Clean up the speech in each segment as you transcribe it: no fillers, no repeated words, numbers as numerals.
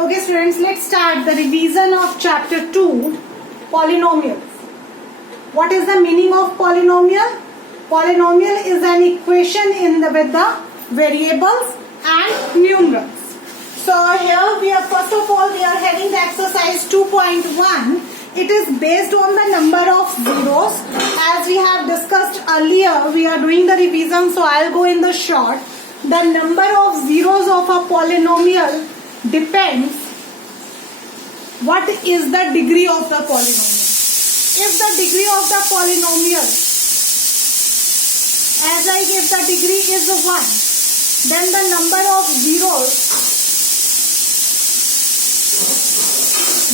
Okay students, let's start the revision of chapter 2, polynomials. What is the meaning of polynomial? Polynomial is an equation with the variables and numerals. So here we are, first of all, we are having the exercise 2.1. It is based on the number of zeros. As we have discussed earlier, we are doing the revision, so I'll go in the short. The number of zeros of a polynomial depends what is the degree of the polynomial. If the degree of the polynomial, as like if the degree is 1, then the number of zeros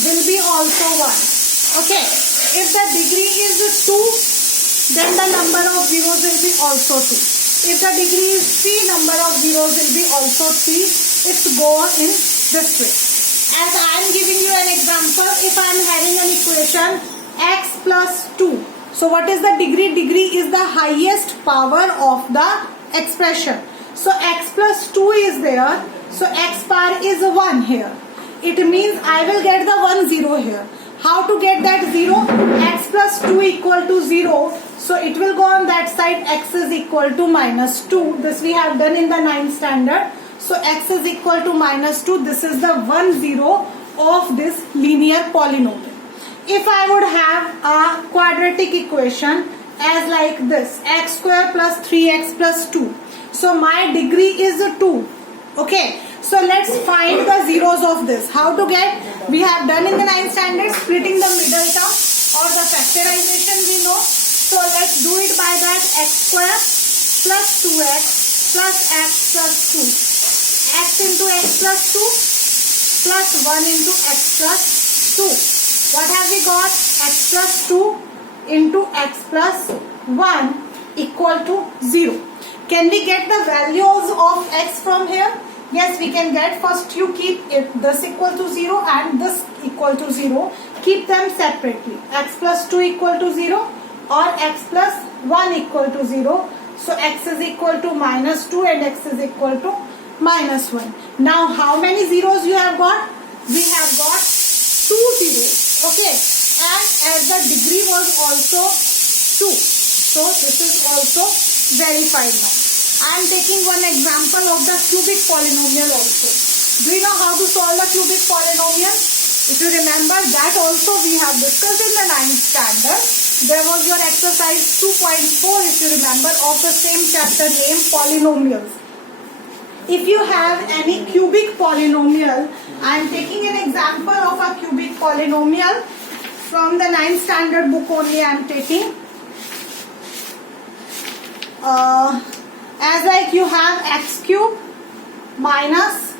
will be also 1. Okay. If the degree is 2, then the number of zeros will be also 2. If the degree is 3, number of zeros will be also 3. It's go in this way. As I am giving you an example, if I am having an equation x plus 2. So what is the degree? Degree is the highest power of the expression. So x plus 2 is there. So x bar is 1 here. It means I will get the 1 0 here. How to get that 0? X plus 2 equal to 0. So it will go on that side. X is equal to minus 2. This we have done in the 9th standard. So x is equal to minus 2. This is the 1 0 of this linear polynomial. If I would have a quadratic equation as like this, x square plus 3x plus 2. So my degree is 2. Okay. So let's find the zeros of this. How to get? We have done in the 9th standard, splitting the middle term or the factorization we know. So let's do it by that. X square plus 2x plus x plus 2. X into x plus 2 plus 1 into x plus 2. What have we got? X plus 2 into x plus 1 equal to 0. Can we get the values of x from here? Yes, we can get. First you keep it this equal to 0 and this equal to 0. Keep them separately. X plus 2 equal to 0 or x plus 1 equal to 0. So x is equal to minus 2 and x is equal to minus 1. Now how many zeros you have got? We have got 2 zeros. Okay. And as the degree was also 2. So this is also verified now. I am taking one example of the cubic polynomial also. Do you know how to solve the cubic polynomial? If you remember, that also we have discussed in the 9th standard. There was your exercise 2.4 if you remember of the same chapter named polynomials. If you have any cubic polynomial, I am taking an example of a cubic polynomial from the 9th standard book only I am taking. As like you have x cube minus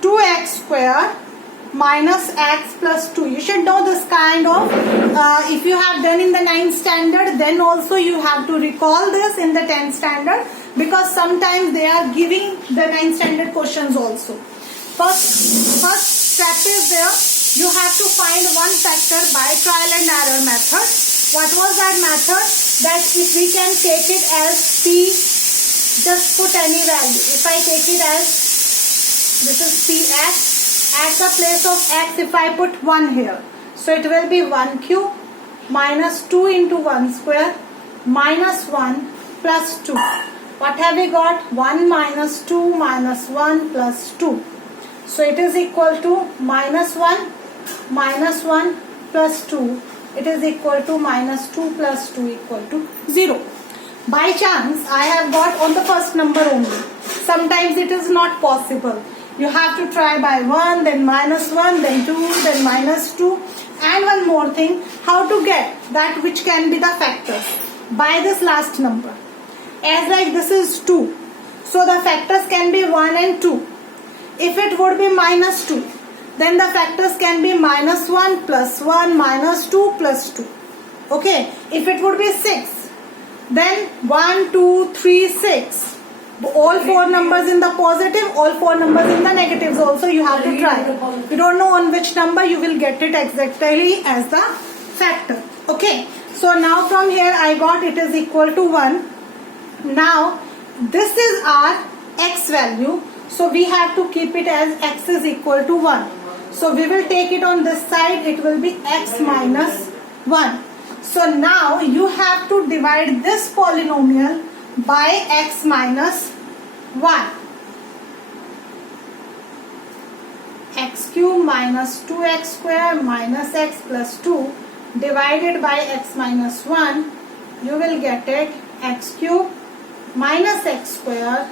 2x square minus x plus 2. You should know this kind of, if you have done in the 9th standard, then also you have to recall this in the 10th standard, because sometimes they are giving the 9th standard questions also. First step is there. You have to find one factor by trial and error method. What was that method? That if we can take it as p, just put any value. If I take it as, this is px, at the place of x if I put 1 here. So it will be 1 cube minus 2 into 1 square minus 1 plus 2. What have we got? 1 minus 2 minus 1 plus 2. So it is equal to minus 1 plus 2. It is equal to minus 2 plus 2 equal to 0. By chance, I have got on the first number only. Sometimes it is not possible. You have to try by 1, then minus 1, then 2, then minus 2. And one more thing, how to get that which can be the factors. By this last number. As like this is 2. So the factors can be 1 and 2. If it would be minus 2, then the factors can be minus 1 plus 1 minus 2 plus 2. Okay. If it would be 6, then 1, 2, 3, 6. All 4 numbers in the positive, all 4 numbers in the negatives also you have to try. You don't know on which number you will get it exactly as the factor. Okay. So now from here I got it is equal to 1. Now this is our x value. So we have to keep it as x is equal to 1. So we will take it on this side. It will be x minus 1. So now you have to divide this polynomial by x minus 1. X cube minus 2x square minus x plus 2 divided by x minus 1. You will get it x cube minus x square.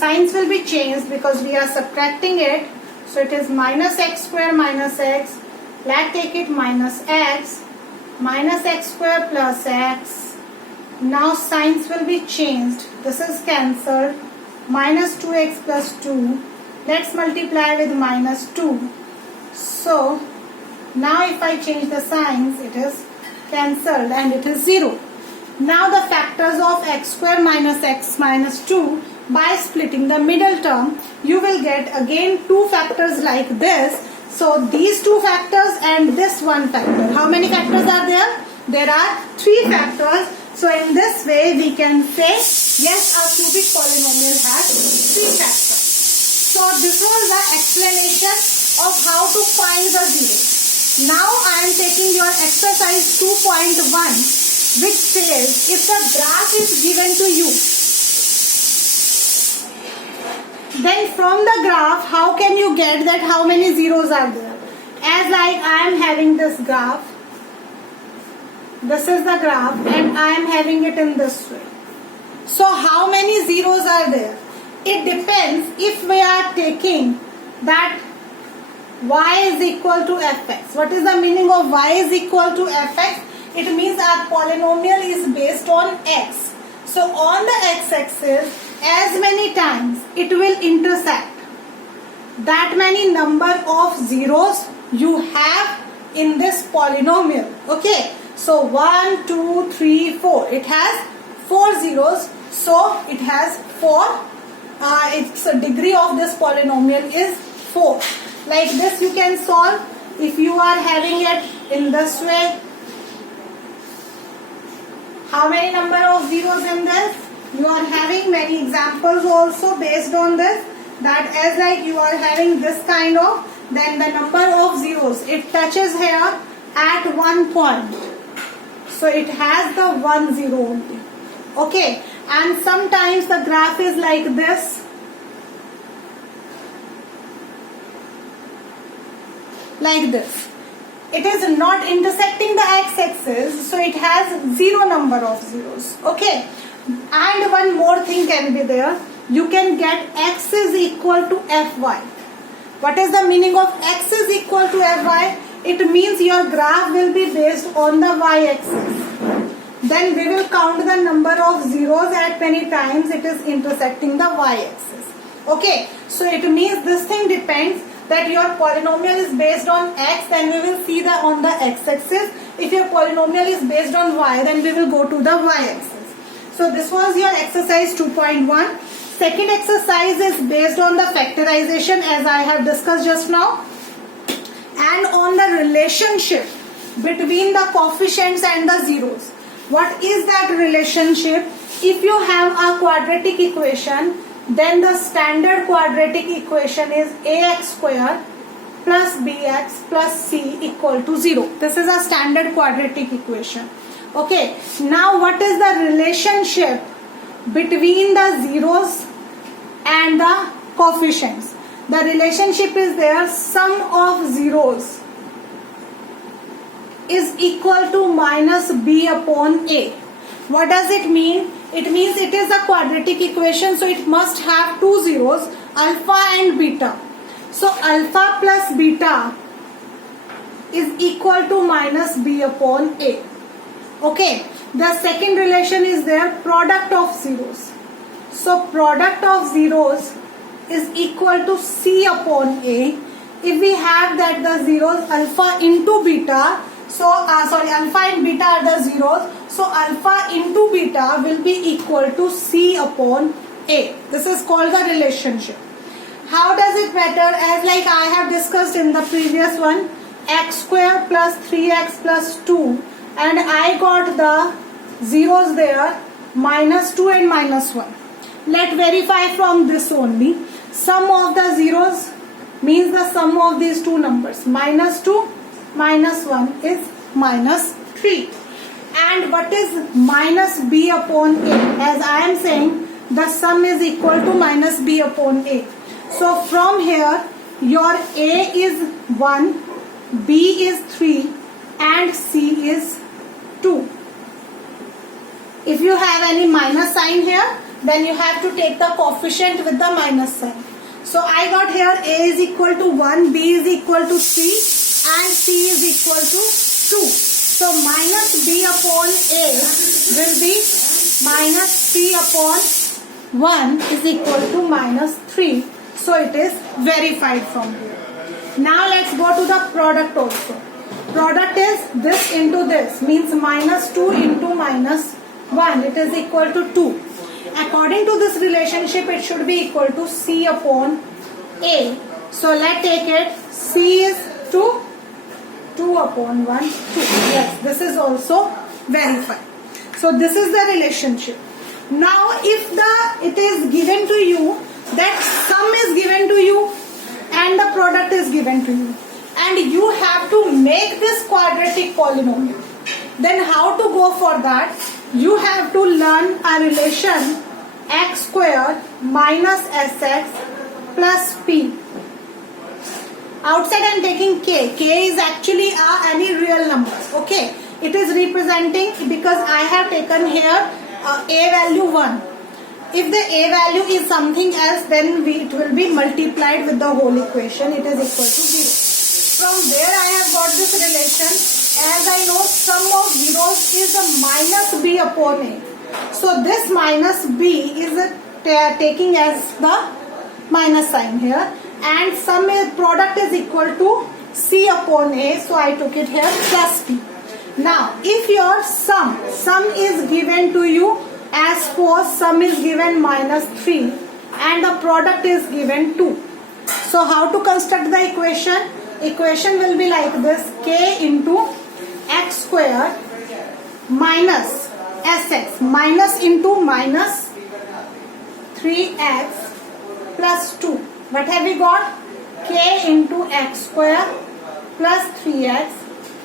Signs will be changed because we are subtracting it. So it is minus x square minus x. Let's take it minus x square plus x. Now signs will be changed. This is cancelled. Minus 2x plus 2. Let's multiply with minus 2. So now if I change the signs, it is cancelled and it is 0. Now the factors of x square minus x minus 2, by splitting the middle term, you will get again two factors like this. So these two factors and this one factor. How many factors are there? There are 3 factors. So in this way we can say yes, our cubic polynomial has 3 factors. So this was the explanation of how to find the zeros. Now I am taking your exercise 2.1, which says if the graph is given to you, then from the graph, how can you get that how many zeros are there? As like I am having this graph. This is the graph and I am having it in this way. So how many zeros are there? It depends if we are taking that y is equal to fx. What is the meaning of y is equal to fx? It means our polynomial is based on x. So on the x-axis, as many times it will intersect, that many number of zeros you have in this polynomial. Okay. So 1, 2, 3, 4. It has 4 zeros. So it has 4. Its degree of this polynomial is 4. Like this you can solve if you are having it in this way. How many number of zeros in this? You are having many examples also based on this. That as like you are having this kind of, then the number of zeros, it touches here at one point. So it has the 1 0 only. Okay. And sometimes the graph is like this. Like this. It is not intersecting the x-axis, so it has 0 number of zeros. Okay. And one more thing can be there. You can get x is equal to fy. What is the meaning of x is equal to fy? It means your graph will be based on the y-axis. Then we will count the number of zeros at many times it is intersecting the y-axis. Okay. So it means this thing depends that your polynomial is based on x, then we will see the on the x-axis. If your polynomial is based on y, then we will go to the y-axis. So this was your exercise 2.1. Second exercise is based on the factorization as I have discussed just now, and on the relationship between the coefficients and the zeros. What is that relationship? If you have a quadratic equation, then the standard quadratic equation is ax square plus bx plus c equal to 0. This is a standard quadratic equation. Okay. Now what is the relationship between the zeros and the coefficients? The relationship is there, sum of zeros is equal to minus b upon a. What does it mean? It means it is a quadratic equation, so it must have two zeros, alpha and beta. So alpha plus beta is equal to minus b upon a. Okay. The second relation is there, product of zeros. So product of zeros is equal to c upon a. If we have that the zeros alpha into beta, so alpha and beta are the zeros. So alpha into beta will be equal to c upon a. This is called the relationship. How does it matter? As like I have discussed in the previous one, x square plus 3x plus 2, and I got the zeros there, minus 2 and minus 1. Let's verify from this only. Sum of the zeros means the sum of these two numbers. Minus 2 minus 1 is minus 3. And what is minus b upon a? As I am saying, the sum is equal to minus b upon a. So from here, your a is 1, b is 3 and c is 2. If you have any minus sign here, then you have to take the coefficient with the minus sign. So I got here a is equal to 1, b is equal to 3 and c is equal to 2. So minus b upon a will be minus c upon 1 is equal to minus 3. So it is verified from here. Now let's go to the product also. Product is this into this, means minus 2 into minus 1. It is equal to 2. According to this relationship, it should be equal to c upon a. So let's take it. C is 2. 2 upon 1, 2. Yes, this is also verified. So this is the relationship. Now if it is given to you that sum is given to you and the product is given to you, and you have to make this quadratic polynomial, then how to go for that? You have to learn a relation x square minus sx plus p. Outside I am taking k. K is actually any real number. Okay. It is representing, because I have taken here a value 1. If the a value is something else, then it will be multiplied with the whole equation. It is equal to 0. From there I have got this relation. As I know, sum of zeros is a minus b upon a. So this minus b is taking as the minus sign here. And product is equal to c upon a. So I took it here plus p. Now if your sum is given to you as 4, sum is given minus 3 and the product is given 2. So how to construct the equation? Equation will be like this: k into x square minus sx, minus into minus 3x plus 2. What have we got? K into x square plus 3x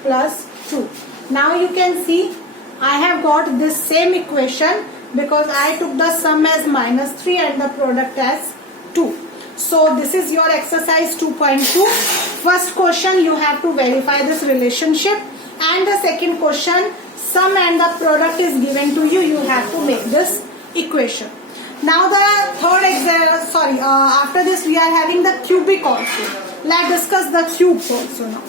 plus 2. Now you can see I have got this same equation because I took the sum as minus 3 and the product as 2. So this is your exercise 2.2. First question, you have to verify this relationship, and the second question, sum and the product is given to you. You have to make this equation. Now the third after this we are having the cubic also. Let's discuss the cubes also now.